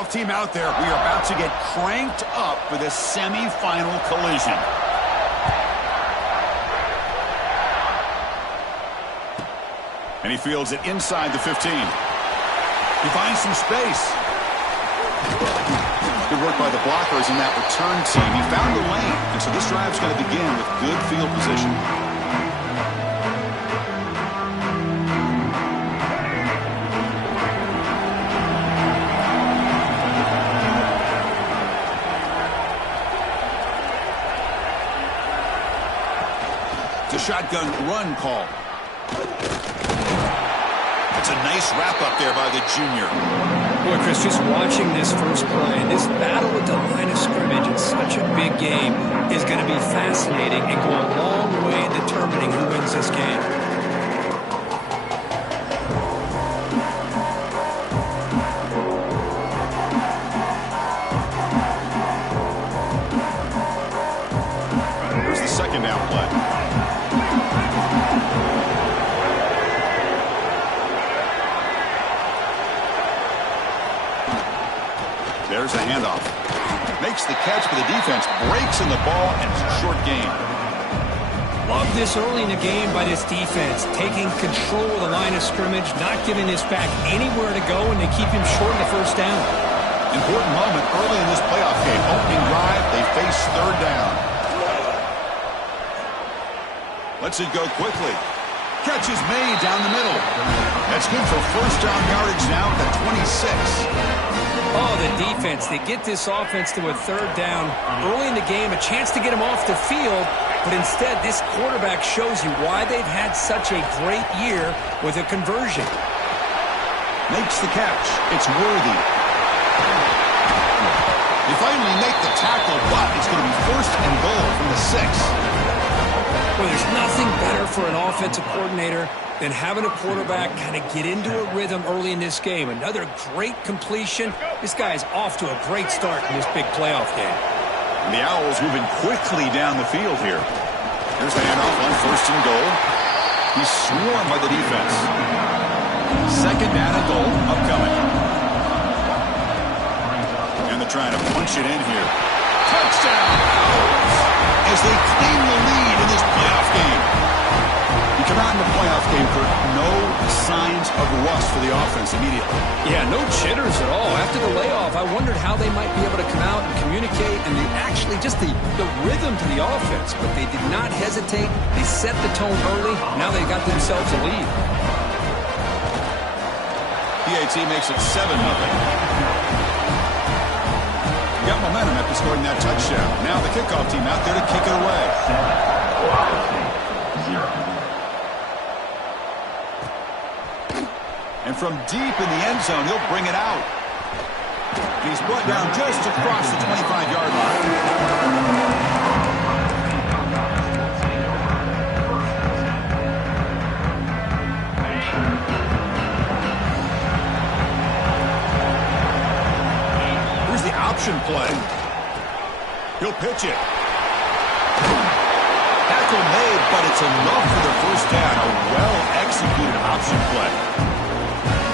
kickoff team out there. We are about to get cranked up for this semifinal collision. And he fields it inside the 15. He finds some space. Good work by the blockers in that return team. He found the lane, and so this drive's going to begin with good field position. It's a shotgun run call. It's a nice wrap-up there by the junior. Boy, Chris, just watching this first play, this battle at the line of scrimmage in such a big game is going to be fascinating and go a long way in determining who wins this game. Here's the second down play. There's the handoff. Makes the catch, but the defense breaks in the ball, and it's a short gain. Love this early in the game by this defense, taking control of the line of scrimmage, not giving this back anywhere to go, and they keep him short of the first down. Important moment early in this playoff game. Opening drive, they face third down. Lets it go quickly. Catch is made down the middle. That's good for first down yardage now at the 26. Oh, the defense. They get this offense to a third down early in the game, a chance to get him off the field, but instead this quarterback shows you why they've had such a great year with a conversion. Makes the catch. It's worthy. They finally make the tackle, but it's going to be first and goal from the 6. Well, there's nothing better for an offensive coordinator than having a quarterback kind of get into a rhythm early in this game. Another great completion. This guy is off to a great start in this big playoff game. And the Owls moving quickly down the field here. Here's the handoff on first and goal. He's swarmed by the defense. Second down and goal upcoming. And they're trying to punch it in here. Touchdown, Owls, as they claim the lead in this playoff game. You come out in the playoff game for no signs of rust for the offense immediately. Yeah, no jitters at all. After the layoff, I wondered how they might be able to come out and communicate and actually just the rhythm to the offense. But they did not hesitate. They set the tone early. Now they got themselves a lead. PAT makes it 7-0. Got momentum after scoring that touchdown. Now the kickoff team out there to kick it away. And from deep in the end zone, he'll bring it out. He's brought down just across the 25-yard line. Here's the option play. He'll pitch it. Tackle made, but it's enough for the first down. A well-executed option play.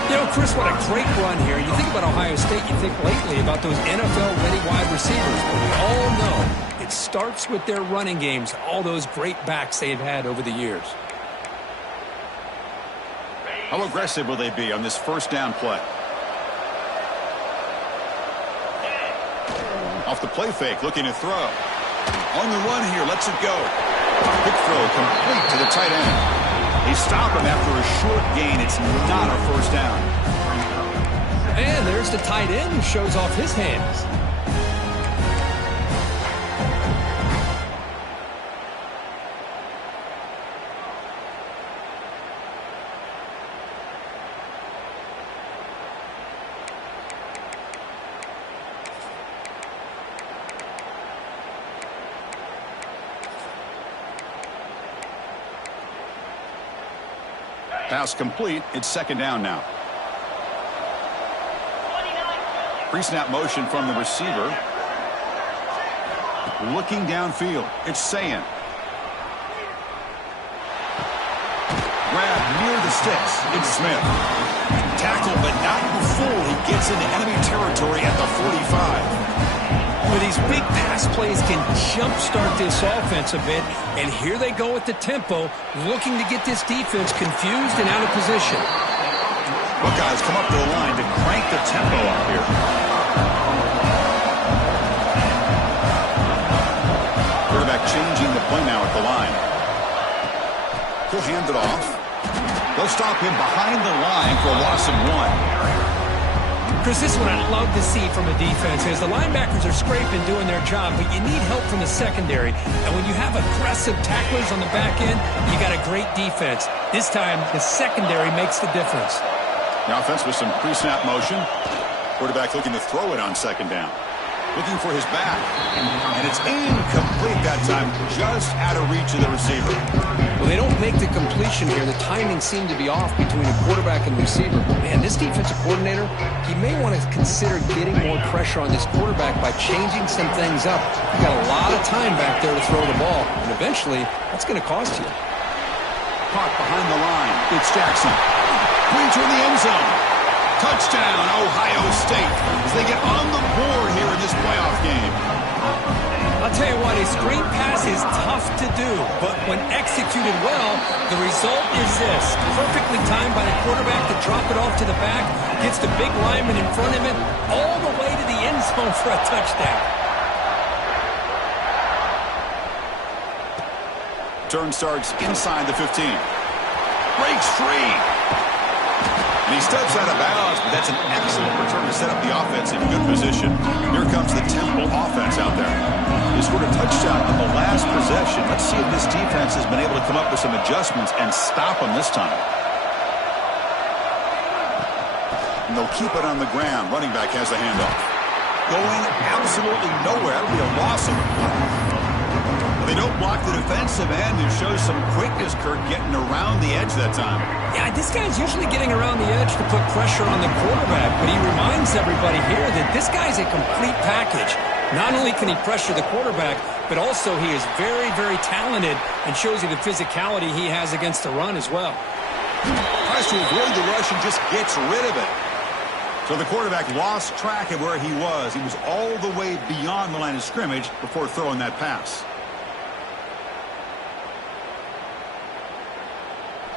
You know, Chris, what a great run here. You think about Ohio State, you think lately about those NFL-ready wide receivers. But we all know it starts with their running games, all those great backs they've had over the years. How aggressive will they be on this first down play? Off the play fake, looking to throw. On the run here, lets it go. Quick throw complete to the tight end. They stop him after a short gain. It's not a first down. And there's the tight end who shows off his hands. Pass complete. It's second down now. Pre-snap motion from the receiver. Looking downfield. It's Ncaa. Grab near the sticks. It's Smith. tackle, but not before he gets into enemy territory at the 45. Well, these big pass plays can jumpstart this offense a bit, and here they go at the tempo, looking to get this defense confused and out of position. Buckeyes come up to the line to crank the tempo up here. Quarterback changing the play now at the line. He'll hand it off. They'll stop him behind the line for a loss of 1. Chris, this is what I love to see from a defense is the linebackers are scraping, doing their job, but you need help from the secondary. And when you have aggressive tacklers on the back end, you got a great defense. This time, the secondary makes the difference. The offense with some pre-snap motion. Quarterback looking to throw it on second down. Looking for his back. And it's incomplete that time, just out of reach of the receiver. Well, they don't make the completion here. The timing seemed to be off between the quarterback and the receiver. Man, this defensive coordinator, he may want to consider getting more pressure on this quarterback by changing some things up. You got a lot of time back there to throw the ball, and eventually, that's going to cost you. Caught behind the line. It's Jackson. Brings her in the end zone. Touchdown, Ohio State, as they get on the board here in this playoff game. I'll tell you what, a screen pass is tough to do, but when executed well, the result is this. Perfectly timed by the quarterback to drop it off to the back, gets the big lineman in front of him, all the way to the end zone for a touchdown. Turn starts inside the 15. Breaks free. And he steps out of bounds, but that's an excellent return to set up the offense in good position. Here comes the Temple offense out there. They scored a touchdown on the last possession. Let's see if this defense has been able to come up with some adjustments and stop them this time. And they'll keep it on the ground. Running back has the handoff. Going absolutely nowhere. That'll be a loss of it. They don't block the defensive end and shows some quickness, Kirk, getting around the edge that time. Yeah, this guy's usually getting around the edge to put pressure on the quarterback, but he reminds everybody here that this guy's a complete package. Not only can he pressure the quarterback, but also he is very, very talented and shows you the physicality he has against the run as well. Tries to avoid the rush and just gets rid of it. So the quarterback lost track of where he was. He was all the way beyond the line of scrimmage before throwing that pass.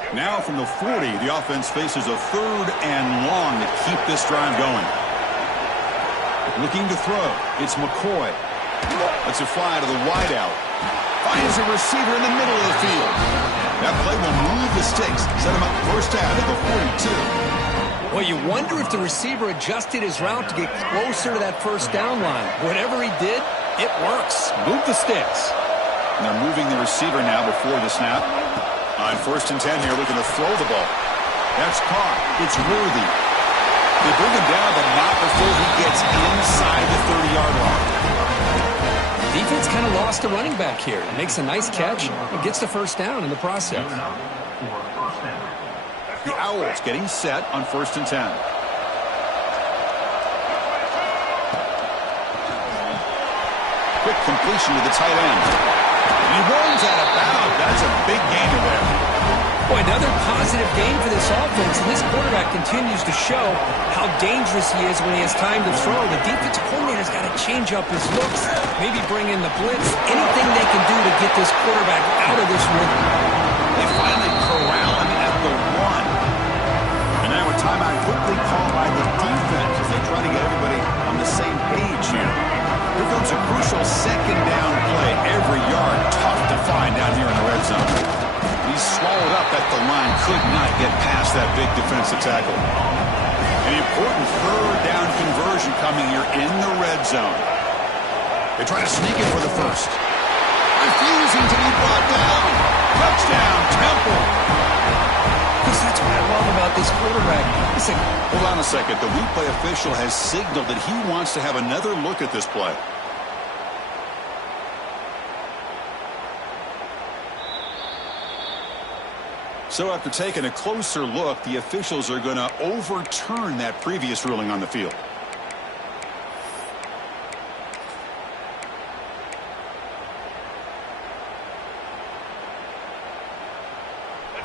Now from the 40, the offense faces a 3rd and long to keep this drive going. Looking to throw. It's McCoy. Lets it fly to the wideout. Finds a receiver in the middle of the field. That play will move the sticks. Set him up first down at the 42. Well, you wonder if the receiver adjusted his route to get closer to that first down line. Whatever he did, it works. Move the sticks. And they're moving the receiver now before the snap. On 1st and 10 here, looking to throw the ball. That's caught. It's Worthy. They bring him down, but not before he gets inside the 30-yard line. Defense kind of lost a running back here. Makes a nice catch and gets the first down in the process. The Owls getting set on 1st and 10. Quick completion to the tight end. He rolls out of bounds. That's a big gain there. Boy, another positive game for this offense, and this quarterback continues to show how dangerous he is when he has time to throw. The defensive coordinator's got to change up his looks, maybe bring in the blitz, anything they can do to get this quarterback out of this rhythm. They finally corral him at the 1. And now a timeout quickly called by the defense as they try to get everybody on the same page here. Here comes a crucial 2nd down play. Every yard tough to find down here in the red zone. He's swallowed up at the line. Could not get past that big defensive tackle. An important 3rd down conversion coming here in the red zone. They try to sneak it for the first. Refusing to be brought down. Touchdown, Temple. Because that's what I love about this quarterback. Listen, hold on a second. The replay official has signaled that he wants to have another look at this play. So after taking a closer look, the officials are going to overturn that previous ruling on the field.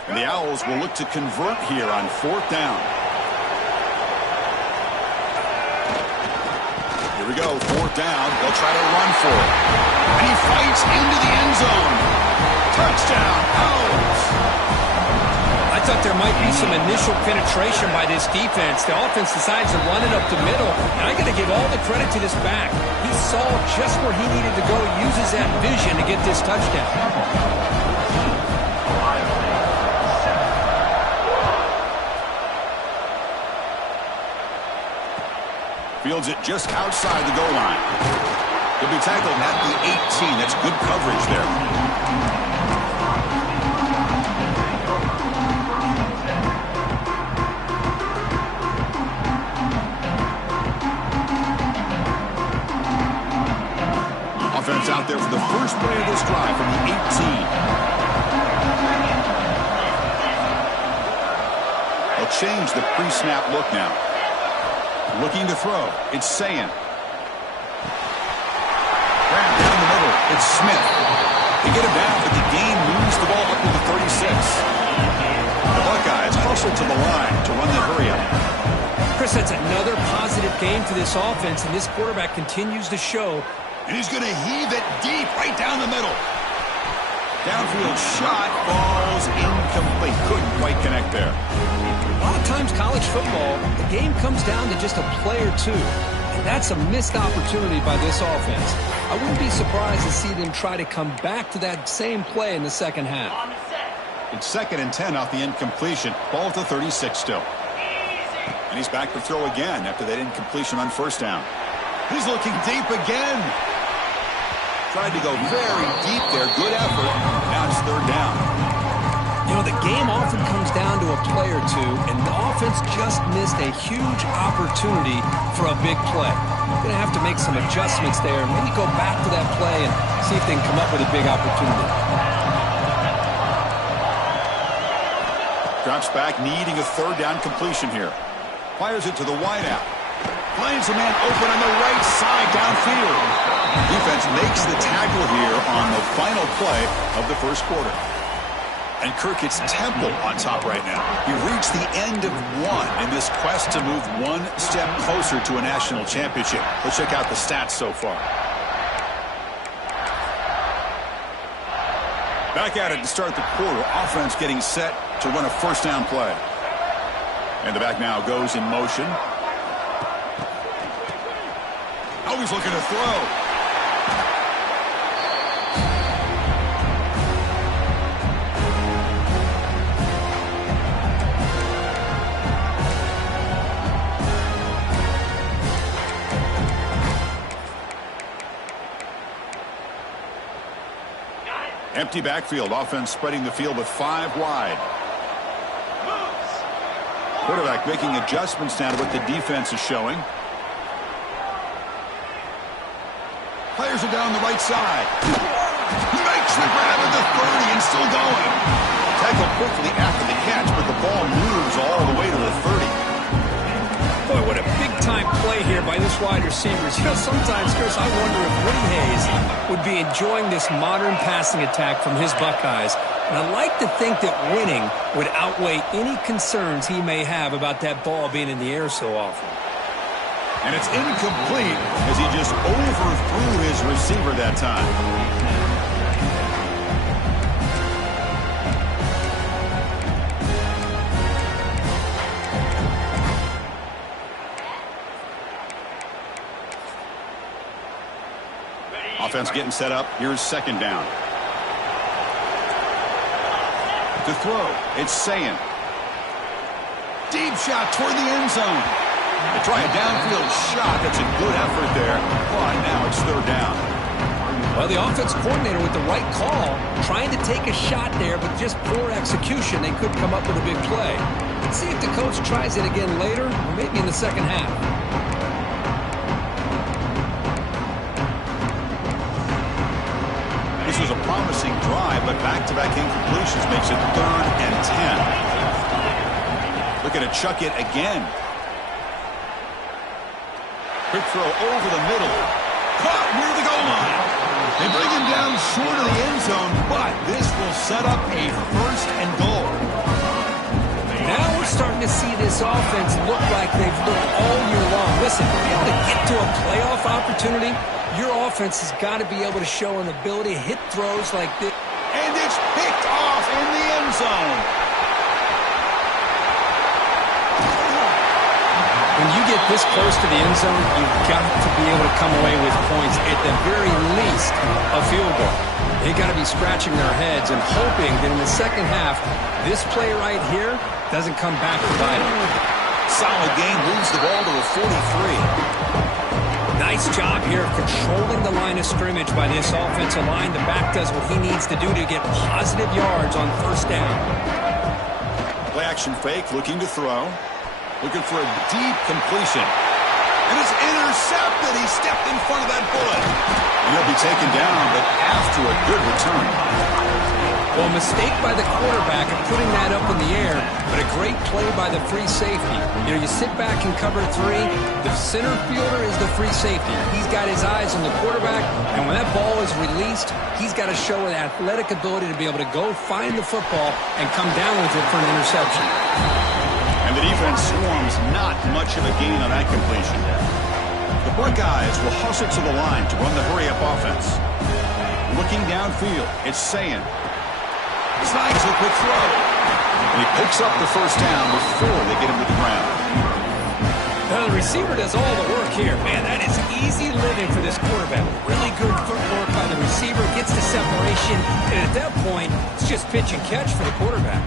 And the Owls will look to convert here on 4th down. Here we go, 4th down. They'll try to run for it. And he fights into the end zone. Touchdown, Owls. I thought there might be some initial penetration by this defense. The offense decides to run it up the middle, and I got to give all the credit to this back. He saw just where he needed to go, uses that vision to get this touchdown. Fields it just outside the goal line. He'll be tackled at the 18. That's good coverage there. Offense out there for the first play of this drive from the 18. They'll change the pre-snap look now. Looking to throw. It's Ncaa. Grab down the middle. It's Smith. They get him down, but the game moves the ball up to the 36. The Buckeyes hustle to the line to run the hurry up. Chris, that's another positive game for this offense, and this quarterback continues to show. And he's going to heave it deep right down the middle. Downfield shot falls incomplete. Couldn't quite connect there. A lot of times college football, the game comes down to just a play or two. And that's a missed opportunity by this offense. I wouldn't be surprised to see them try to come back to that same play in the second half. It's 2nd and 10 off the incompletion. Ball at the 36 still. And he's back to throw again after that incompletion on 1st down. He's looking deep again. Tried to go very deep there. Good effort. Now it's 3rd down. You know, the game often comes down to a play or two, and the offense just missed a huge opportunity for a big play. Going to have to make some adjustments there, and maybe go back to that play and see if they can come up with a big opportunity. Drops back, needing a 3rd down completion here. Fires it to the wideout. Finds a man open on the right side downfield. Defense makes the tackle here on the final play of the 1st quarter. And Kirk, it's Temple on top right now. He reached the end of one in this quest to move one step closer to a national championship. Let's check out the stats so far. Back at it to start the quarter. Offense getting set to run a 1st down play. And the back now goes in motion. Always looking to throw. Empty backfield. Offense spreading the field with 5 wide. Quarterback making adjustments now to what the defense is showing. Players are down the right side. Makes the grab at the 30 and still going. Tackle quickly after the catch, but the ball moves all the way to the 30. Boy, what a big-time play here by this wide receivers. You know, sometimes, Chris, I wonder if Woody Hayes would be enjoying this modern passing attack from his Buckeyes. And I like to think that winning would outweigh any concerns he may have about that ball being in the air so often. And it's incomplete as he just overthrew his receiver that time. Offense getting set up. Here's 2nd down. To throw, it's Ncaa. Deep shot toward the end zone. They try a downfield shot. That's a good effort there. But now it's 3rd down. Well, the offense coordinator with the right call, trying to take a shot there, but just poor execution. They could come up with a big play. Let's see if the coach tries it again later, or maybe in the second half. This was a promising drive, but back-to-back incompletions makes it 3rd and 10. Looking to chuck it again. Quick throw over the middle. Caught near the goal line. They bring him down short of the end zone, but this will set up a 1st and goal. Now we're starting to see this offense look like they've looked all year long. Listen, to be able to get to a playoff opportunity, your offense has got to be able to show an ability to hit throws like this. And it's picked off in the end zone. When you get this close to the end zone, you've got to be able to come away with points, at the very least a field goal. They got to be scratching their heads and hoping that in the second half, this play right here doesn't come back to bite them. Solid game, moves the ball to a 43. Nice job here of controlling the line of scrimmage by this offensive line. The back does what he needs to do to get positive yards on first down. Play action fake, looking to throw. Looking for a deep completion. And it's intercepted. He stepped in front of that bullet. And he'll be taken down, but after a good return. Well, a mistake by the quarterback of putting that up in the air, but a great play by the free safety. You know, you sit back and cover three. The center fielder is the free safety. He's got his eyes on the quarterback, and when that ball is released, he's got to show an athletic ability to be able to go find the football and come down with it for an interception. And the defense swarms not much of a gain on that completion. The Buckeyes will hustle to the line to run the hurry-up offense. Looking downfield, it's Ncaa. Snags a quick throw. And he picks up the first down before they get him to the ground. Now the receiver does all the work here. Man, that is easy living for this quarterback. Really good footwork by the receiver. Gets the separation. And at that point, it's just pitch and catch for the quarterback.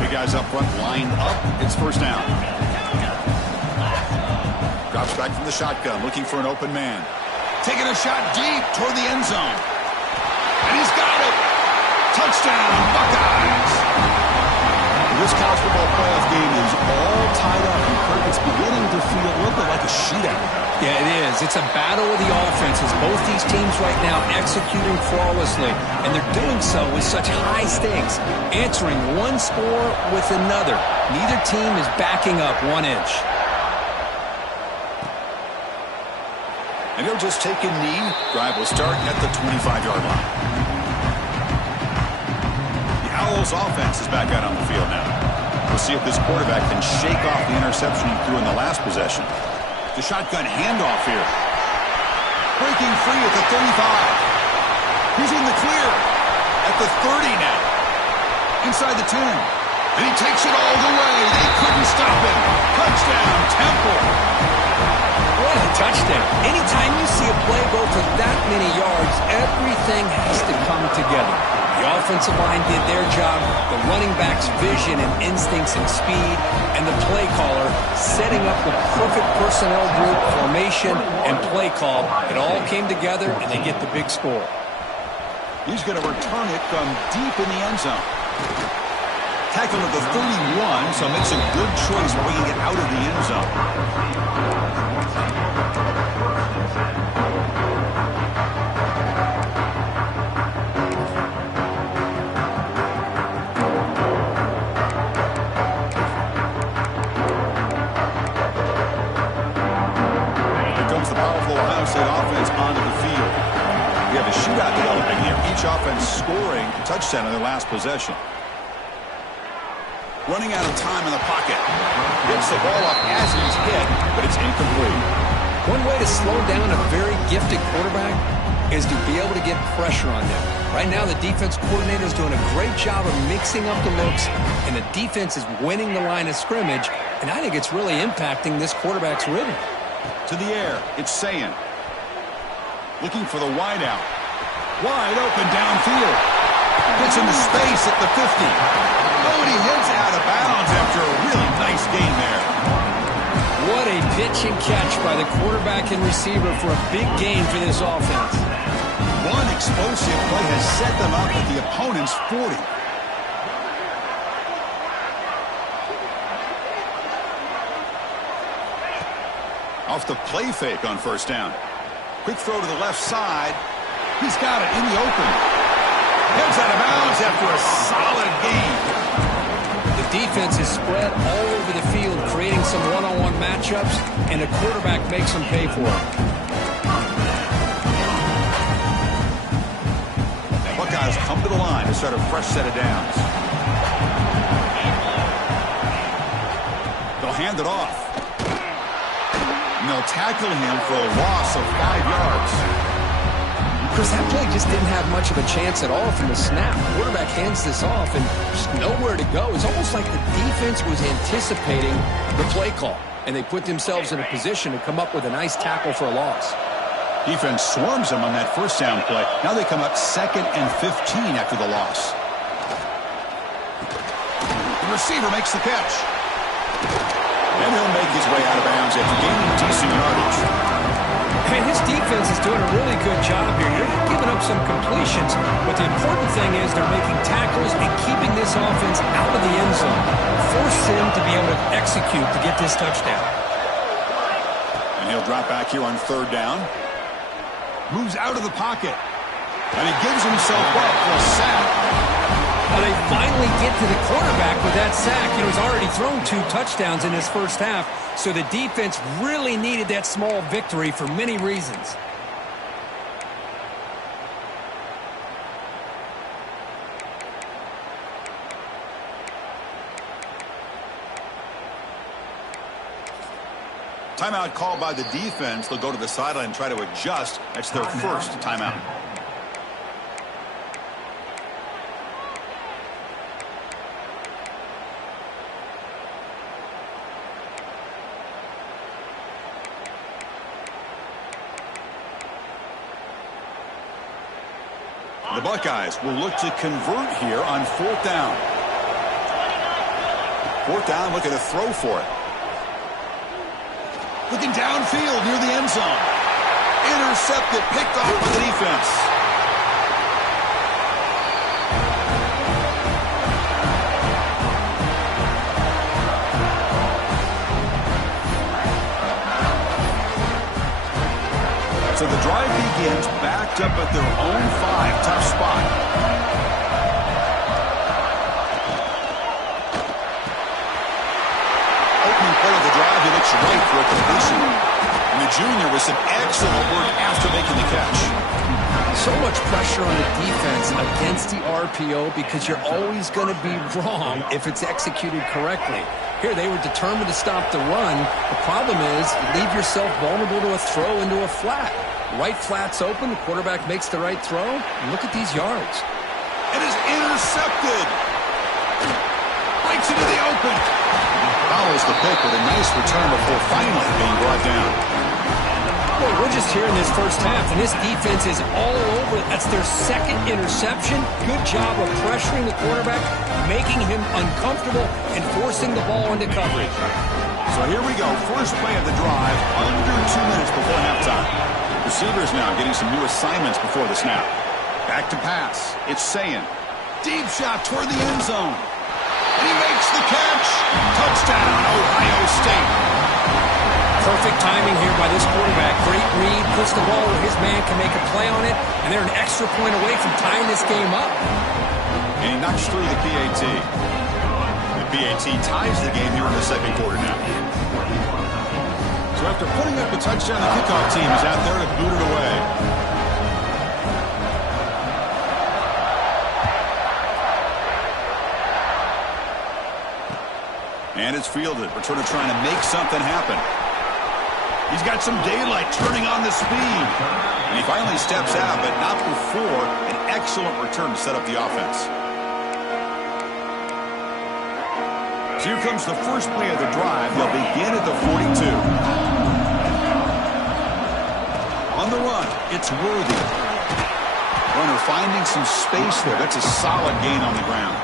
Big guys up front lined up. It's first down. Drops back from the shotgun, looking for an open man. Taking a shot deep toward the end zone. And he's got it. Touchdown, Buckeyes. This college football playoff game is all tied up, and Kirk, it's beginning to feel a little bit like a shootout. Yeah, it is. It's a battle of the offenses. Both these teams right now executing flawlessly, and they're doing so with such high stakes, answering one score with another. Neither team is backing up 1 inch. And he'll just take a knee. Drive will start at the 25-yard line. Owls offense is back out on the field now. We'll see if this quarterback can shake off the interception he threw in the last possession. The shotgun handoff here. Breaking free at the 35. He's in the clear at the 30 now. Inside the 10. And he takes it all the way. They couldn't stop him. Touchdown, Temple. What a touchdown. Anytime you see a play go for that many yards, everything has to come together. The offensive line did their job, the running back's vision and instincts and speed, and the play caller setting up the perfect personnel group, formation, and play call. It all came together, and they get the big score. He's going to return it from deep in the end zone. Tackle at the 31, so makes a good choice bringing it out of the end zone. Offense onto the field. We have a shootout developing here. Each offense scoring a touchdown in their last possession. Running out of time in the pocket. Gets the ball up as he's hit, but it's incomplete. One way to slow down a very gifted quarterback is to be able to get pressure on them. Right now, the defense coordinator is doing a great job of mixing up the looks, and the defense is winning the line of scrimmage, and I think it's really impacting this quarterback's rhythm. To the air, it's Ncaa. Looking for the wide out. Wide open downfield. Gets into space at the 50. Oh, and he heads out of bounds after a really nice gain there. What a pitch and catch by the quarterback and receiver for a big gain for this offense. One explosive play has set them up at the opponent's 40. Off the play fake on first down. Quick throw to the left side. He's got it in the open. Heads out of bounds after a solid gain. The defense is spread all over the field, creating some one-on-one matchups, and the quarterback makes them pay for it. The Buckeyes come to the line to start a fresh set of downs. they'll hand it off. And they'll tackle him for a loss of 5 yards. Chris, that play just didn't have much of a chance at all from the snap. The quarterback hands this off and just nowhere to go. It's almost like the defense was anticipating the play call, and they put themselves in a position to come up with a nice tackle for a loss. Defense swarms them on that first down play. Now they come up 2nd and 15 after the loss. The receiver makes the catch. And he'll make his way out of bounds after gaining decent yardage. And his defense is doing a really good job here. You're giving up some completions, but the important thing is they're making tackles and keeping this offense out of the end zone. Force him to be able to execute to get this touchdown. And he'll drop back here on 3rd down. Moves out of the pocket. And he gives himself up for a sack. Well, they finally get to the quarterback with that sack. You know, he's already thrown 2 touchdowns in his first half, so the defense really needed that small victory for many reasons. Timeout called by the defense. They'll go to the sideline and try to adjust. That's their first timeout. The Buckeyes will look to convert here on 4th down. 4th down, looking to throw for it. Looking downfield near the end zone. Intercepted, picked off by the defense. So the drive begins backed up at their own 5. Tough spot. Opening play of the drive, he looks right for a completion. And the junior with some excellent work after making the catch. So much pressure on the defense against the RPO because you're always going to be wrong if it's executed correctly. Here, they were determined to stop the run. The problem is you leave yourself vulnerable to a throw into a flat. Right flat's open. The quarterback makes the right throw. And look at these yards. It is intercepted. Breaks into the open. Follows the pick with a nice return before finally being brought down. Boy, we're just here in this first half, and this defense is all over. That's their 2nd interception. Good job of pressuring the quarterback, making him uncomfortable, and forcing the ball into coverage. So here we go. First play of the drive, under 2 minutes before halftime. Receivers now getting some new assignments before the snap. Back to pass. It's Sayin. Deep shot toward the end zone. And he makes the catch. Touchdown, Ohio State. Perfect timing here by this quarterback. Great read, puts the ball where his man can make a play on it, and they're an extra point away from tying this game up. And he knocks through the PAT. The PAT ties the game here in the 2nd quarter now. So after putting up the touchdown, the kickoff team is out there to boot it away. And it's fielded. Returner trying to make something happen. He's got some daylight turning on the speed. And he finally steps out, but not before an excellent return to set up the offense. So here comes the first play of the drive. They'll begin at the 42. On the run, it's Worthy. Runner finding some space there. That's a solid gain on the ground.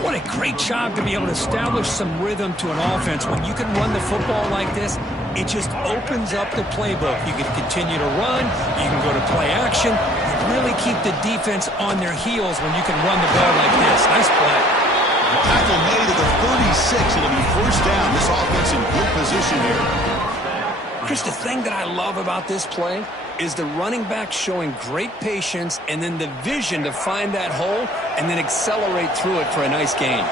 What a great job to be able to establish some rhythm to an offense. When you can run the football like this, it just opens up the playbook. You can continue to run. You can go to play action. You really keep the defense on their heels when you can run the ball like this. Nice play. Tackle made at the 36. It'll be first down. This offense in good position here. Chris, the thing that I love about this play is the running back showing great patience and then the vision to find that hole and then accelerate through it for a nice gain.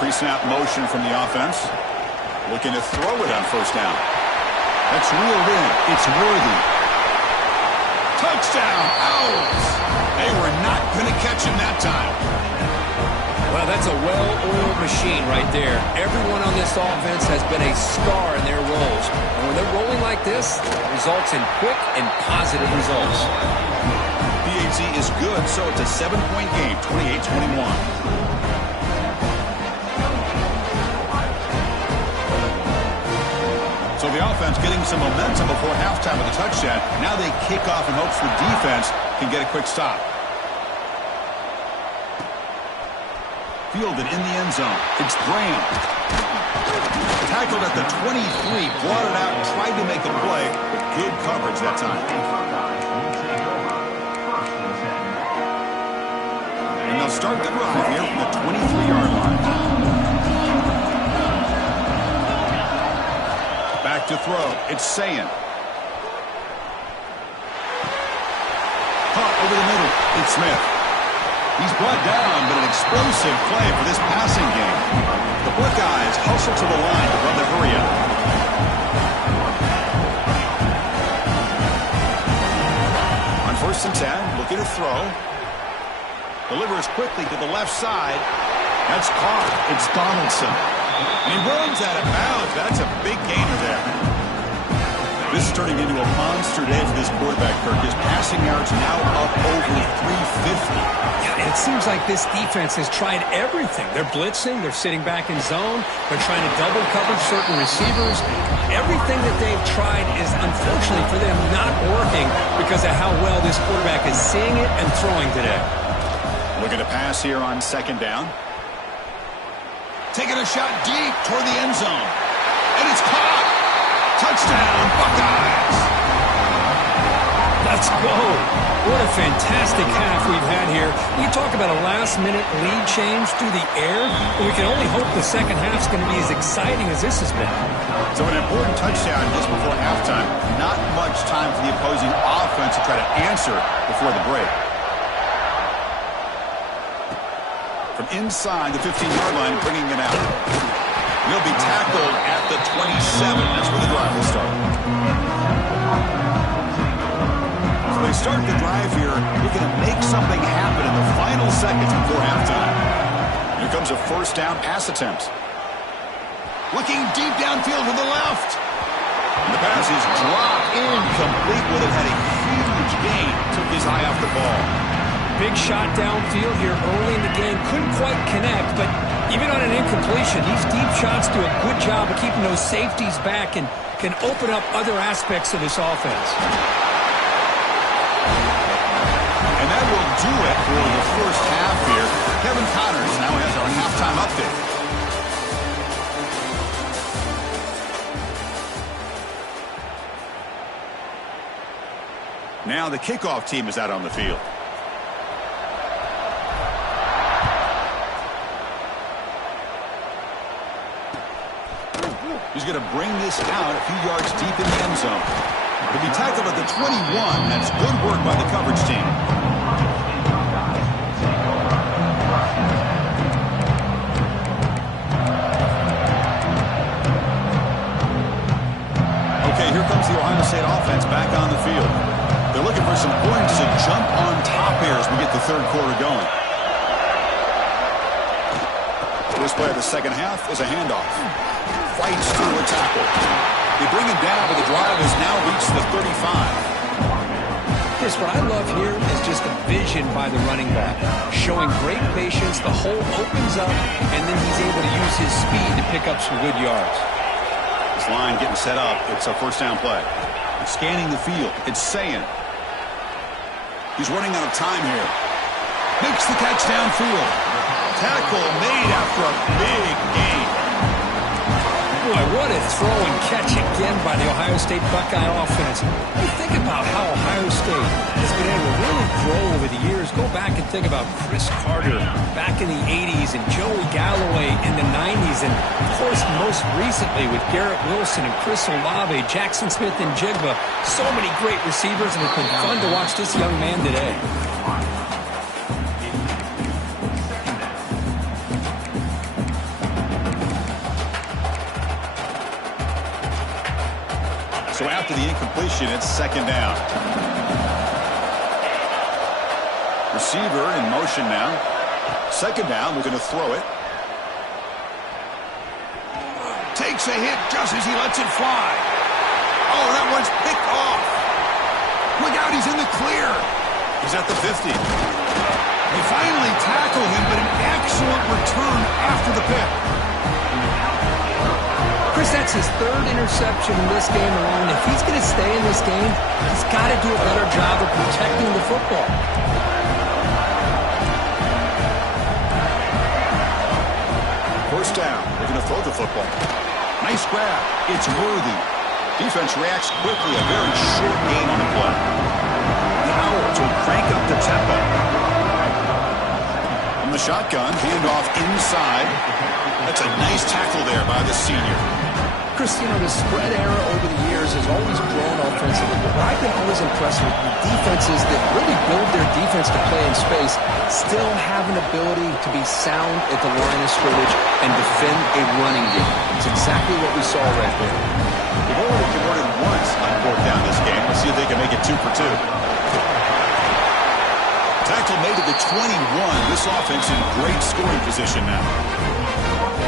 Pre-snap motion from the offense. Looking to throw it on first down. That's reeled in. It's Worthy. Touchdown, Owls. They were not going to catch him that time. Well, that's a well-oiled machine right there. Everyone on this offense has been a star in their roles. And when they're rolling like this, it results in quick and positive results. PAT is good, so it's a 7-point game, 28-21. So the offense getting some momentum before halftime with a touchdown. Now they kick off in hopes the defense can get a quick stop. Fielded in the end zone. It's Graham. Tackled at the 23, brought it out, tried to make a play, but good coverage that time. And they'll start the drive here from the 23-yard line. Back to throw. It's Ncaa. Caught over the middle. It's Smith. He's brought down, but an explosive play for this passing game. The Buckeyes hustle to the line to run the hurry up. On 1st and 10, looking to throw. Delivers quickly to the left side. That's caught. It's Donaldson. And he runs out of bounds. That's a big gainer there. This is turning into a monster day for this quarterback, Kirk. His passing yards now up over 350. Yeah, and it seems like this defense has tried everything. They're blitzing. They're sitting back in zone. They're trying to double cover certain receivers. Everything that they've tried is, unfortunately for them, not working because of how well this quarterback is seeing it and throwing today. Looking to pass here on 2nd down. Taking a shot deep toward the end zone. And it's caught. Touchdown, Buckeyes. Let's go. What a fantastic half we've had here. We talk about a last-minute lead change through the air, and we can only hope the second half's going to be as exciting as this has been. So an important touchdown just before halftime. Not much time for the opposing offense to try to answer before the break. From inside the 15-yard line, bringing it out. He'll be tackled at the 27. That's where the drive will start. So they start the drive here, looking to make something happen in the final seconds before halftime. Here comes a 1st down pass attempt. Looking deep downfield to the left. And the pass is dropped incomplete with it. Had a huge gain. Took his eye off the ball. Big shot downfield here early in the game. Couldn't quite connect, but even on an incompletion, these deep shots do a good job of keeping those safeties back and can open up other aspects of this offense. And that will do it for the first half here. Kevin Connors now has our halftime update. Now the kickoff team is out on the field. He's going to bring this out a few yards deep in the end zone. He'll be tackled at the 21. That's good work by the coverage team. Okay, here comes the Ohio State offense back on the field. They're looking for some points to jump on top here as we get the 3rd quarter going. This play of the second half is a handoff. Fights through a tackle. They bring him down, but the drive has now reached the 35. Chris, what I love here is just the vision by the running back. Showing great patience, the hole opens up, and then he's able to use his speed to pick up some good yards. This line getting set up. It's a 1st down play. Scanning the field. It's Ncaa. He's running out of time here. Makes the catch downfield. Tackle made after a big gain. Boy, what a throw and catch again by the Ohio State Buckeye offense. You think about how Ohio State has been able to really grow over the years. Go back and think about Chris Carter back in the 80s and Joey Galloway in the 90s. And, of course, most recently with Garrett Wilson and Chris Olave, Jackson Smith and Jigba. So many great receivers, and it's been fun to watch this young man today. So after the incompletion, it's 2nd down. Receiver in motion now. Second down, we're going to throw it. Takes a hit just as he lets it fly. Oh, that one's picked off. Look out, he's in the clear. He's at the 50. They finally tackle him, but an excellent return after the pick. Chris, that's his third interception in this game alone. If he's going to stay in this game, he's got to do a better job of protecting the football. First down. They're going to throw the football. Nice grab. It's worthy. Defense reacts quickly. A very short gain on the play. The Owls will crank up the tempo. From the shotgun, handoff inside. That's a nice tackle there by the senior. Chris, you know, the spread era over the years has always grown offensively, but I've been always impressed with the defenses that really build their defense to play in space, still have an ability to be sound at the line of scrimmage and defend a running game. It's exactly what we saw right there. They've only converted once on fourth down this game. Let's see if they can make it 2 for 2. Tackle made to the 21. This offense in great scoring position now.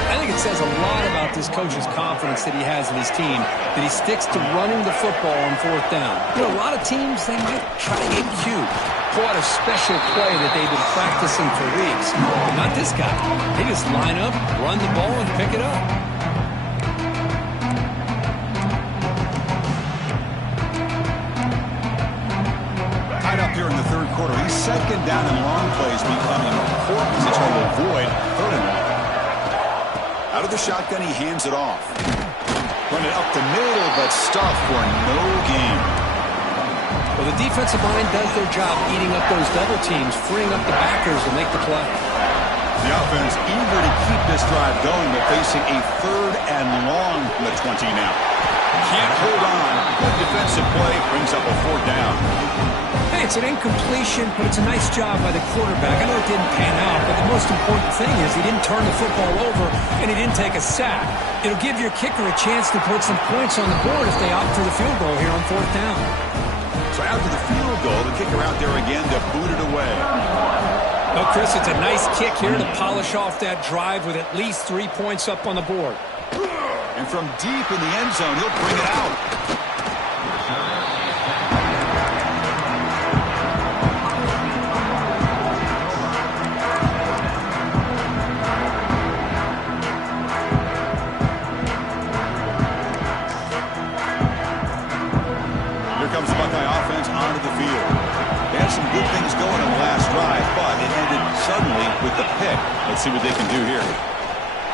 I think it says a lot about this coach's confidence that he has in his team, that he sticks to running the football on fourth down. You know, a lot of teams, they might try to get cute, pull out a special play that they've been practicing for weeks. But not this guy. They just line up, run the ball, and pick it up. Tied up here in the third quarter. He's second down and long plays becoming a poor position to avoid third and long. Out of the shotgun, he hands it off. Run it up the middle, but stuffed for no gain. Well, the defensive line does their job eating up those double teams, freeing up the backers to make the play. The offense eager to keep this drive going, but facing a third and long from the 20 now. Can't hold on. Good defensive play brings up a fourth down. Hey, it's an incompletion, but it's a nice job by the quarterback. I know it didn't pan out, but the most important thing is he didn't turn the football over and he didn't take a sack. It'll give your kicker a chance to put some points on the board if they opt for the field goal here on fourth down. So after the field goal, the kicker out there again to boot it away. Well, Chris, it's a nice kick here to polish off that drive with at least 3 points up on the board. And from deep in the end zone, he'll bring it out. Here comes the Buckeye offense onto the field. They had some good things going on the last drive, but it ended suddenly with the pick. Let's see what they can do here.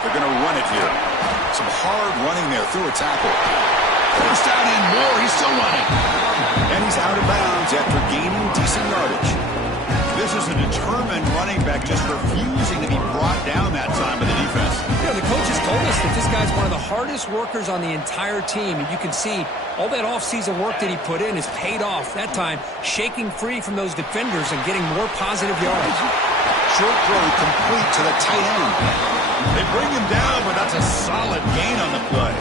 They're going to run it here. Some hard running there through a tackle. First down and more. He's still running. And he's out of bounds after gaining decent yardage. This is a determined running back just refusing to be brought down that time by the defense. You know, the coaches told us that this guy's one of the hardest workers on the entire team. And you can see all that offseason work that he put in has paid off. That time, shaking free from those defenders and getting more positive yards. Short throw complete to the tight end. They bring him down, but that's a solid gain on the play.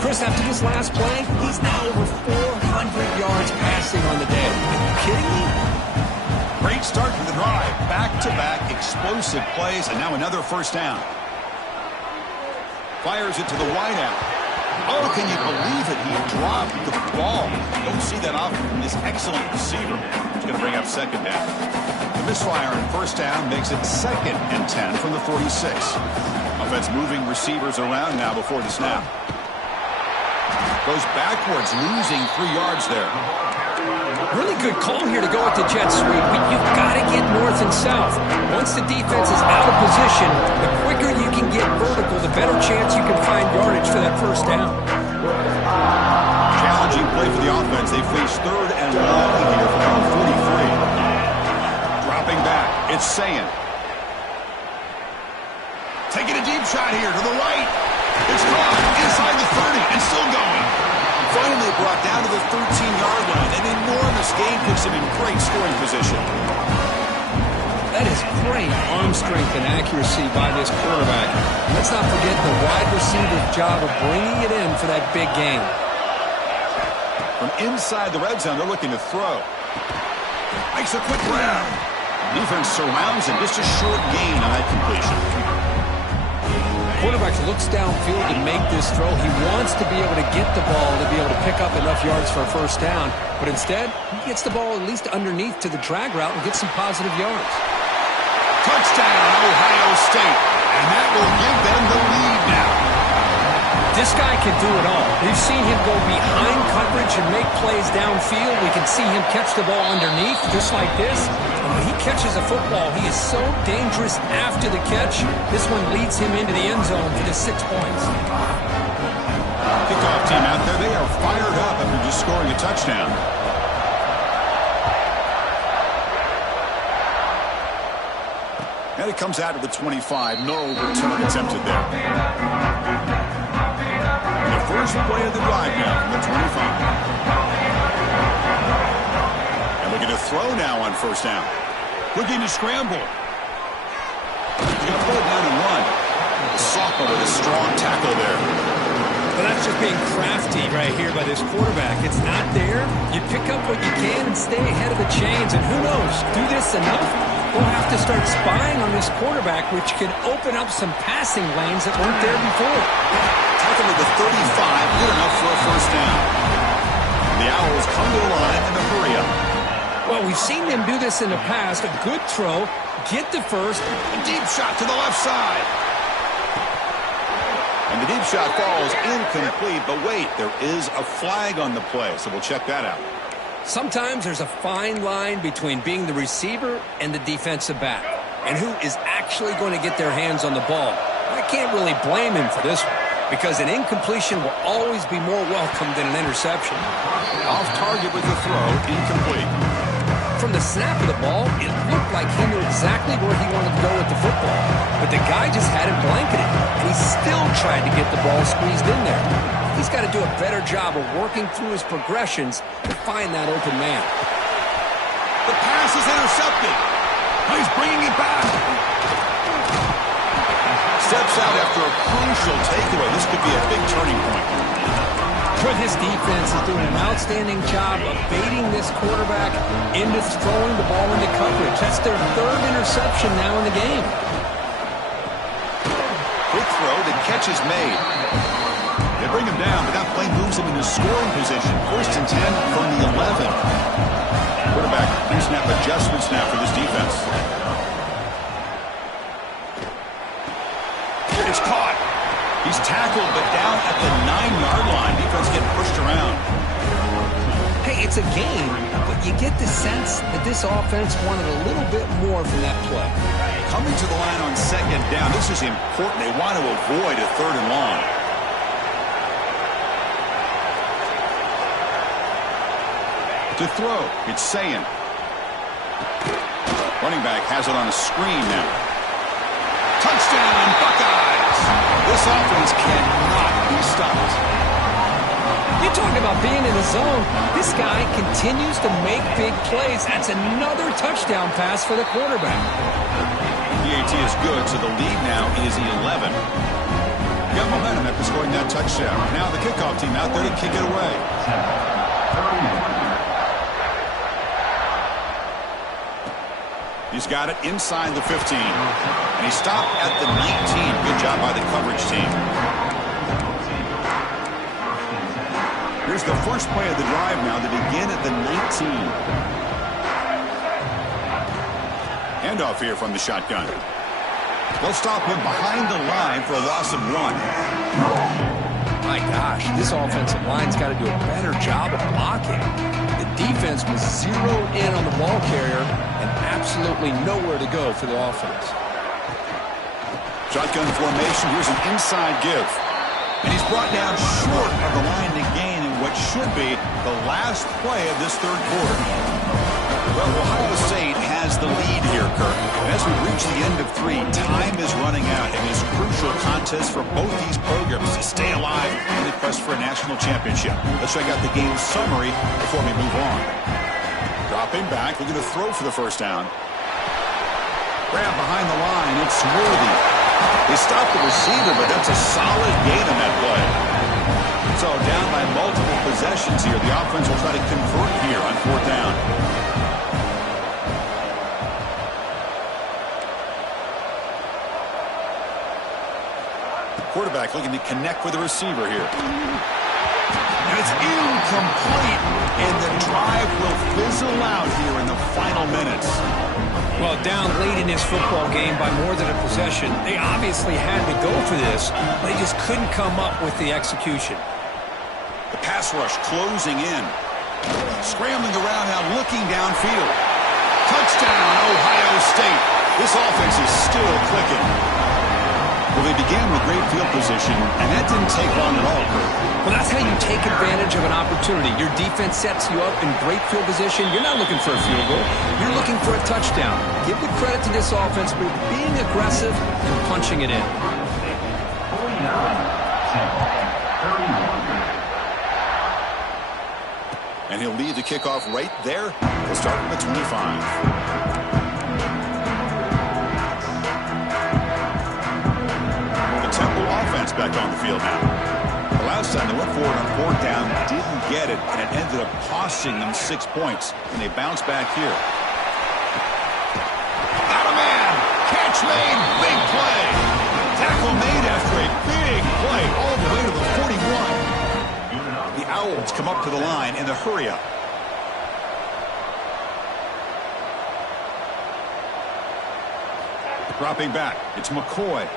Chris, after this last play, he's now over 400 yards passing on the day. Are you kidding me? Great start to the drive. Back-to-back explosive plays, and now another first down. Fires it to the wideout. Oh, can you believe it? He dropped the ball. You don't see that often from this excellent receiver. He's going to bring up second down. The misfire on first down makes it 2nd and 10 from the 46. Offense moving receivers around now before the snap. Goes backwards, losing 3 yards there. Really good call here to go with the jet sweep, but you've got to get north and south. Once the defense is out of position, the quicker you can get vertical, the better chance you can find yardage for that first down. Challenging play for the offense. They face third and long here from 43. Dropping back. It's Ncaa. Taking a deep shot here to the right. It's caught inside the 30 and still going. Finally brought down to the 13-yard line. An enormous gain puts him in great scoring position. That is great arm strength and accuracy by this quarterback. Let's not forget the wide receiver's job of bringing it in for that big gain. From inside the red zone, they're looking to throw. Makes a quick grab. Defense surrounds him. Just a short gain on that completion. Quarterback looks downfield to make this throw. He wants to be able to get the ball to be able to pick up enough yards for a first down. But instead, he gets the ball at least underneath to the drag route and gets some positive yards. Touchdown, Ohio State. And that will give them the lead now. This guy can do it all. We've seen him go behind coverage and make plays downfield. We can see him catch the ball underneath, just like this. And when he catches a football, he is so dangerous after the catch. This one leads him into the end zone for the 6 points. Kickoff team out there, they are fired up after just scoring a touchdown. And it comes out to the 25. No return attempted there. First play of the drive now from the 25. And looking to throw now on first down. Looking to scramble. He's going to pull it down and run. The sophomore with a strong tackle there. Well, that's just being crafty right here by this quarterback. It's not there. You pick up what you can and stay ahead of the chains. And who knows, do this enough, we'll have to start spying on this quarterback, which can open up some passing lanes that weren't there before. Taken to the 35, good enough for a first down. The Owls come to the line in a hurry up. Well, we've seen them do this in the past. A good throw, get the first. A deep shot to the left side. And the deep shot falls incomplete, but wait, there is a flag on the play, so we'll check that out. Sometimes there's a fine line between being the receiver and the defensive back, and who is actually going to get their hands on the ball. I can't really blame him for this one, because an incompletion will always be more welcome than an interception. Off target with the throw, incomplete. From the snap of the ball, it looked like he knew exactly where he wanted to go with the football, but the guy just had it blanketed, and he still tried to get the ball squeezed in there. He's got to do a better job of working through his progressions to find that open man. The pass is intercepted. He's bringing it back. Steps out after a crucial takeaway. This could be a big turning point. But his defense is doing an outstanding job of baiting this quarterback into throwing the ball into coverage. That's their third interception now in the game. Quick throw, the catch is made. They bring him down, but that play moves him into scoring position. First and 10 from the 11. Quarterback pre-snap adjustments now for this defense. It's caught. He's tackled, but down at the 9-yard line. Defense getting pushed around. Hey, it's a game, but you get the sense that this offense wanted a little bit more from that play. Coming to the line on second down, this is important. They want to avoid a third and long. To throw, it's Sayin. Running back has it on a screen now. Touchdown, Buckeyes! This offense cannot be stopped. You talk about being in the zone. This guy continues to make big plays. That's another touchdown pass for the quarterback. PAT is good, so the lead now is 11. Got momentum after scoring that touchdown. Now the kickoff team out there to kick it away. He's got it inside the 15. And he stopped at the 19. Good job by the coverage team. Here's the first play of the drive now to begin at the 19. Handoff here from the shotgun. They'll stop him behind the line for a loss of 1. My gosh, this offensive line's got to do a better job of blocking. The defense was zeroed in on the ball carrier and absolutely nowhere to go for the offense. Shotgun formation. Here's an inside give. And he's brought down short of the line to gain in what should be the last play of this third quarter. Well, Ohio State has the lead here, Kirk. And as we reach the end of 3, time is running out in this crucial contest for both these programs to stay alive in the quest for a national championship. Let's check out the game summary before we move on. Dropping back, looking to throw for the first down. Grab behind the line, it's Worthy. They stopped the receiver, but that's a solid gain on that play. So down by multiple possessions here. The offense will try to convert here on 4th down. quarterback looking to connect with the receiver here. And it's incomplete, and the drive will fizzle out here in the final minutes. Well, down late in this football game by more than a possession, they obviously had to go for this. They just couldn't come up with the execution. The pass rush closing in. Scrambling around now, looking downfield. Touchdown, Ohio State. This offense is still clicking. Well, they began with great field position, and that didn't take long at all, Kurt. Well, that's how you take advantage of an opportunity. Your defense sets you up in great field position. You're not looking for a field goal. You're looking for a touchdown. Give the credit to this offense for being aggressive and punching it in. And he'll lead the kickoff right there. He'll start from the 25. Offense back on the field now. The last time they went forward on fourth down, didn't get it, and it ended up costing them 6 points. And they bounce back here. Got a man! Catch made! Big play! Tackle made after a big play all the way to the 41. The Owls come up to the line in the hurry-up. Dropping back, it's McCoy.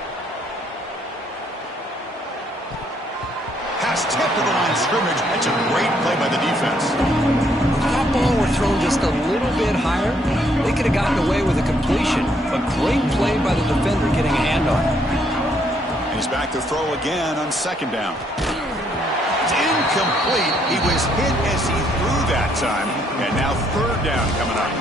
Pass tipped to the line of scrimmage. That's a great play by the defense. If that ball were thrown just a little bit higher, they could have gotten away with a completion. But great play by the defender getting a hand on it. And he's back to throw again on second down. It's incomplete. He was hit as he threw that time. And now third down coming up.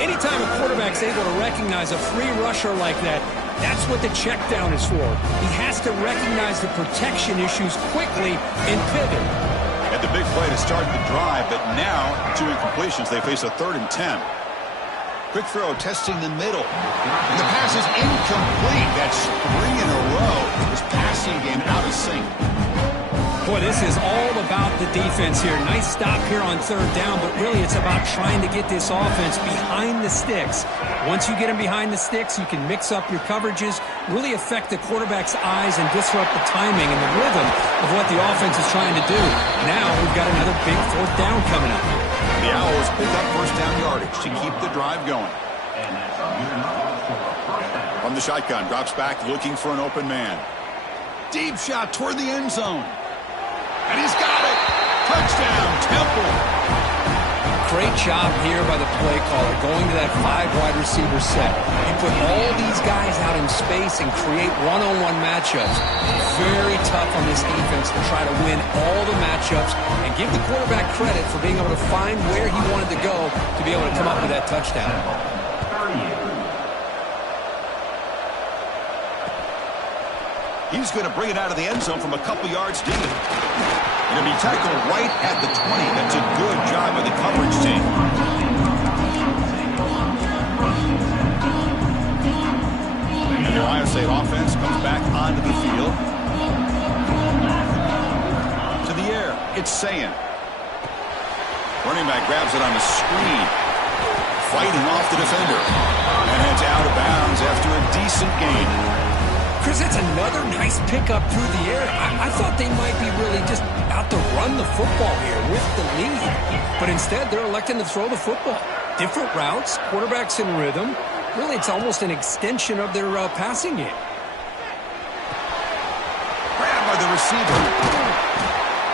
Anytime a quarterback's able to recognize a free rusher like that, that's what the check down is for. He has to recognize the protection issues quickly and pivot. Had the big play to start the drive, but now 2 incompletions. They face a 3rd and 10. Quick throw, testing the middle. And the pass is incomplete. That's 3 in a row. His passing game out of sync. Boy, this is all about the defense here. Nice stop here on third down, but really it's about trying to get this offense behind the sticks. Once you get them behind the sticks, you can mix up your coverages, really affect the quarterback's eyes and disrupt the timing and the rhythm of what the offense is trying to do. Now we've got another big fourth down coming up. The Owls pick up first down yardage to keep the drive going. From the shotgun, drops back looking for an open man. Deep shot toward the end zone. And he's got it. Touchdown, Temple. Great job here by the play caller, going to that 5-wide receiver set. You put all these guys out in space and create one-on-one matchups. Very tough on this defense to try to win all the matchups and give the quarterback credit for being able to find where he wanted to go to be able to come up with that touchdown. He's going to bring it out of the end zone from a couple yards deep. Going to be tackled right at the 20. That's a good job by the coverage team. And the Ohio State offense comes back onto the field. To the air, it's Sayin. Running back grabs it on the screen. Fighting off the defender. And it's out of bounds after a decent gain. Chris, that's another nice pickup through the air. I thought they might be really just out to run the football here with the lead. But instead, they're electing to throw the football. Different routes, quarterbacks in rhythm. Really, it's almost an extension of their passing game. Grabbed by the receiver.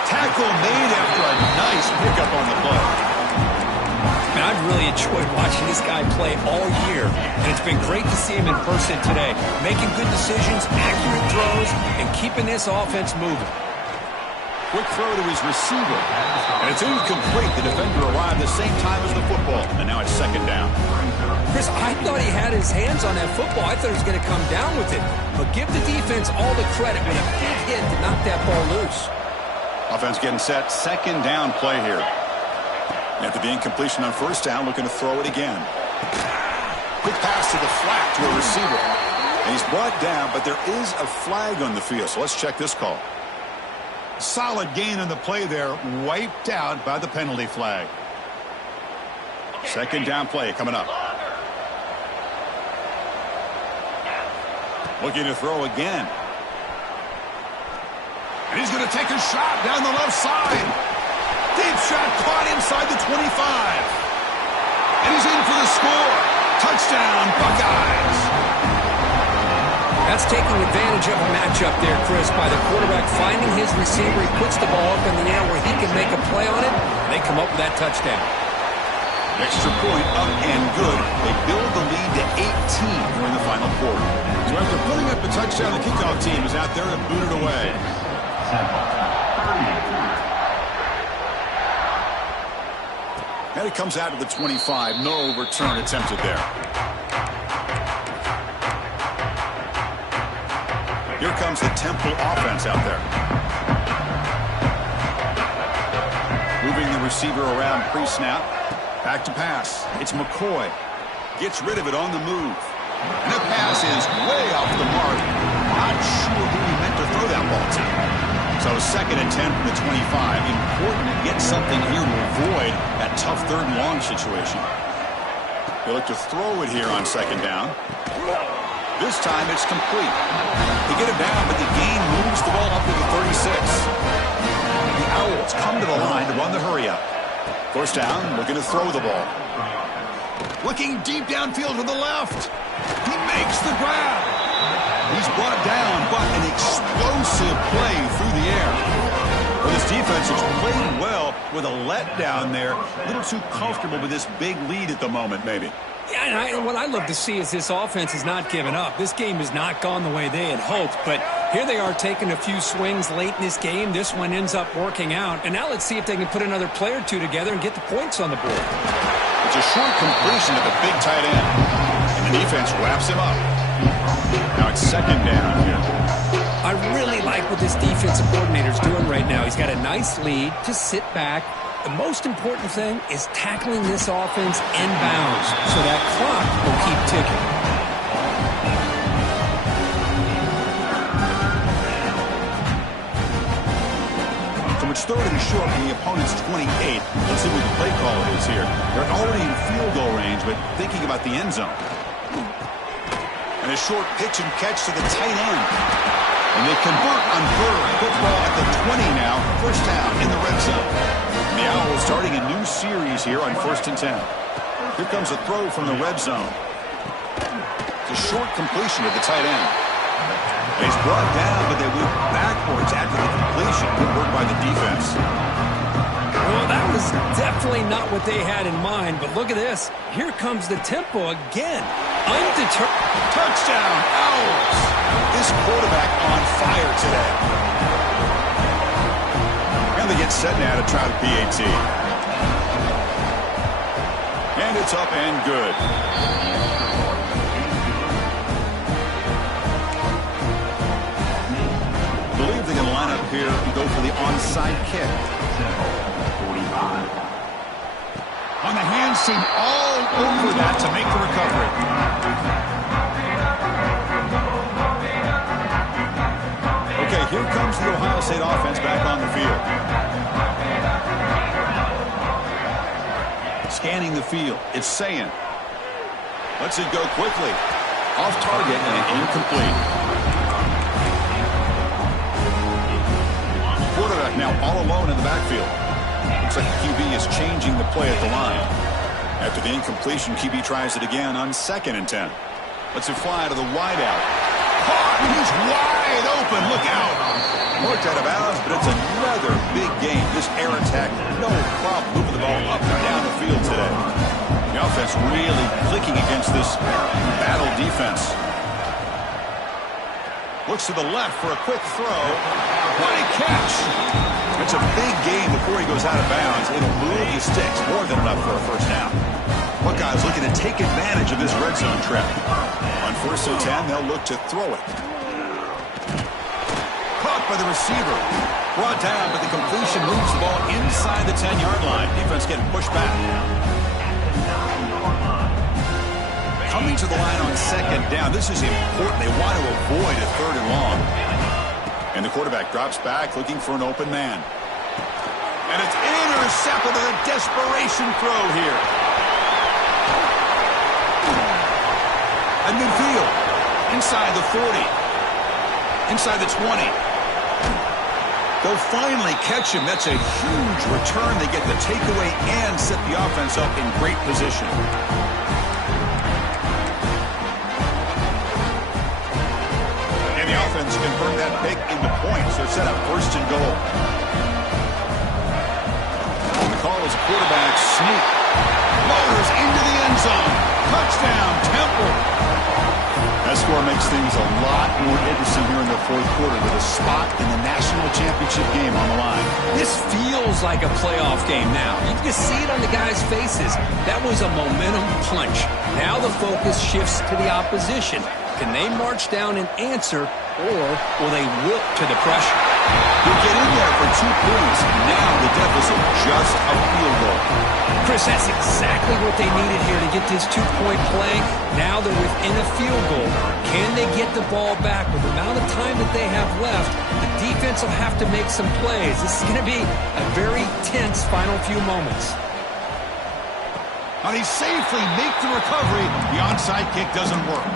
Tackle made after a nice pickup on the play. I've really enjoyed watching this guy play all year, and it's been great to see him in person today, making good decisions, accurate throws, and keeping this offense moving. Quick throw to his receiver, and it's incomplete. The defender arrived the same time as the football, and now it's second down. Chris, I thought he had his hands on that football. I thought he was going to come down with it, but give the defense all the credit with a big hit to knock that ball loose. Offense getting set, second down play here. After the incompletion on first down, looking to throw it again. Quick pass to the flat to a receiver. And he's brought down, but there is a flag on the field. So let's check this call. Solid gain on the play there, wiped out by the penalty flag. Second down play coming up. Looking to throw again. And he's going to take a shot down the left side. Deep shot caught inside the 25. And he's in for the score. Touchdown, Buckeyes. That's taking advantage of a matchup there, Chris, by the quarterback finding his receiver. He puts the ball up in the air where he can make a play on it, and they come up with that touchdown. Extra point up and good. They build the lead to 18 during the final quarter. So after putting up a touchdown, the kickoff team is out there and booted away. And it comes out of the 25. No return attempted there. Here comes the Temple offense out there. Moving the receiver around pre-snap. Back to pass. It's McCoy. Gets rid of it on the move. And the pass is way off the mark. Not sure who he meant to throw that ball to. So second and 10 from the 25. Important to get something here to avoid that tough third and long situation. They look to throw it here on second down. This time it's complete. They get it down, but the gain moves the ball up to the 36. The Owls come to the line to run the hurry-up. First down, looking to throw the ball. Looking deep downfield to the left. He makes the grab. He's brought down, but an explosive play through the air. Well, this defense has played well with a letdown there. A little too comfortable with this big lead at the moment, maybe. Yeah, and what I love to see is this offense has not given up. This game has not gone the way they had hoped, but here they are taking a few swings late in this game. This one ends up working out, and now let's see if they can put another play or two together and get the points on the board. It's a short completion to the big tight end, and the defense wraps him up. Now it's second down here. I really like what this defensive coordinator is doing right now. He's got a nice lead. Just sit back. The most important thing is tackling this offense inbounds so that clock will keep ticking. So it's third and short from the opponent's 28. Let's see what the play call is here. They're already in field goal range, but thinking about the end zone. And a short pitch and catch to the tight end. And they convert on third. Football at the 20 now. First down in the red zone. The Owls starting a new series here on 1st and 10. Here comes a throw from the red zone. It's a short completion to the tight end. He's brought down, but they went backwards after the completion. Good work by the defense. Well, that was definitely not what they had in mind, but look at this. Here comes the tempo again. Undeterred. Touchdown, Owls. This quarterback on fire today. And they get set now to try the PAT. And it's up and good. Believe they can line up here and go for the onside kick. On the hands team all over that to make the recovery. Okay, here comes the Ohio State offense back on the field. Scanning the field. It's Saying. Lets it go quickly. Off target and incomplete. Quarterback now all alone in the backfield. Looks like the QB is changing the play at the line. After the incompletion, QB tries it again on 2nd and 10. Lets it fly to the wideout. Caught! He's wide open. Look out. Worked out of bounds, but it's another big game. This air attack, no problem moving the ball up and down the field today. The offense really clicking against this battle defense. Looks to the left for a quick throw. What a catch! It's a big game before he goes out of bounds. It'll move the sticks, more than enough for a first down. Buckeyes looking to take advantage of this red zone trap. On 1st and 10, they'll look to throw it. Caught by the receiver. Brought down, but the completion moves the ball inside the 10-yard line. Defense getting pushed back. Coming to the line on 2nd down. This is important. They want to avoid a 3rd and long. And the quarterback drops back looking for an open man. And it's intercepted with a desperation throw here. At midfield. Inside the 40. Inside the 20. They'll finally catch him. That's a huge return. They get the takeaway and set the offense up in great position. And the offense convert that pick into points. They're set up first and goal. The call is quarterback sneak. Motors into the end zone. Touchdown, Temple. That score makes things a lot more interesting here in the fourth quarter with a spot in the national championship game on the line. This feels like a playoff game now. You can just see it on the guys' faces. That was a momentum punch. Now the focus shifts to the opposition. Can they march down and answer, or will they wilt to the pressure? You get in there for 2 points. Now the deficit just a field goal. Chris, that's exactly what they needed here to get this 2-point play. Now they're within a field goal. Can they get the ball back with the amount of time that they have left? The defense will have to make some plays. This is going to be a very tense final few moments. Now they safely make the recovery. The onside kick doesn't work.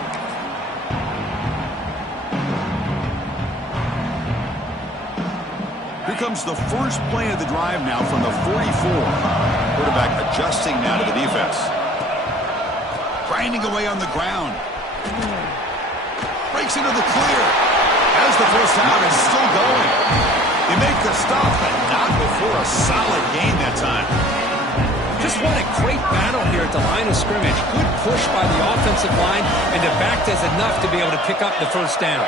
Here comes the first play of the drive now from the 44. Quarterback adjusting now to the defense. Grinding away on the ground. Breaks into the clear. As the first out is still going. They make the stop, but not before a solid gain that time. Just what a great battle here at the line of scrimmage. Good push by the offensive line, and the back does enough to be able to pick up the first down.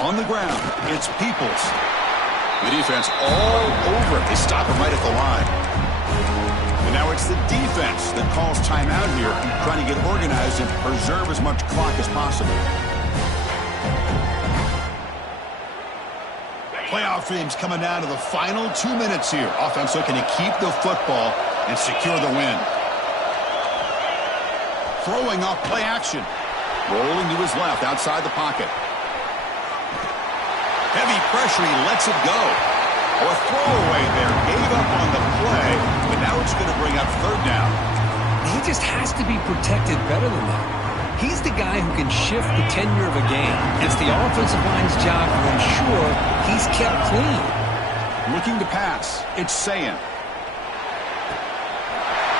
On the ground, it's Peoples. The defense all over it. They stop him right at the line. And now it's the defense that calls timeout here, trying to get organized and preserve as much clock as possible. Playoff teams coming down to the final 2 minutes here. Offense looking to keep the football and secure the win. Throwing off play action. Rolling to his left outside the pocket. Heavy pressure, he lets it go. A throwaway there, gave up on the play, but now it's going to bring up third down. He just has to be protected better than that. He's the guy who can shift the tenure of a game. It's the offensive line's job to ensure he's kept clean. Looking to pass, it's Sayan.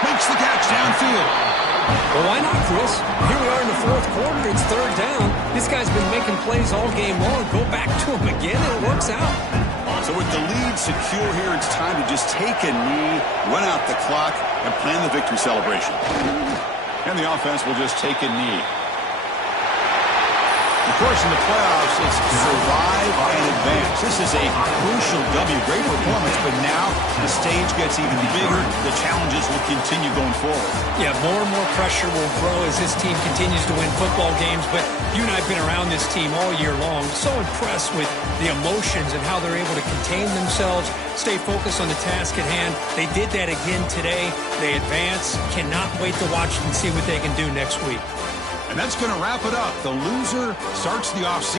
Makes the catch downfield. Well, why not, Chris? Here we are in the fourth quarter. It's third down. This guy's been making plays all game long. Go back to him again, and it works out. So with the lead secure here, it's time to just take a knee, run out the clock, and plan the victory celebration. And the offense will just take a knee. Of course, in the playoffs, it's survive and advance. This is a crucial W. Great performance, but now the stage gets even bigger. The challenges will continue going forward. Yeah, more and more pressure will grow as this team continues to win football games, but you and I have been around this team all year long. So impressed with the emotions and how they're able to contain themselves, stay focused on the task at hand. They did that again today. They advance. Cannot wait to watch and see what they can do next week. And that's going to wrap it up. The loser starts the offseason.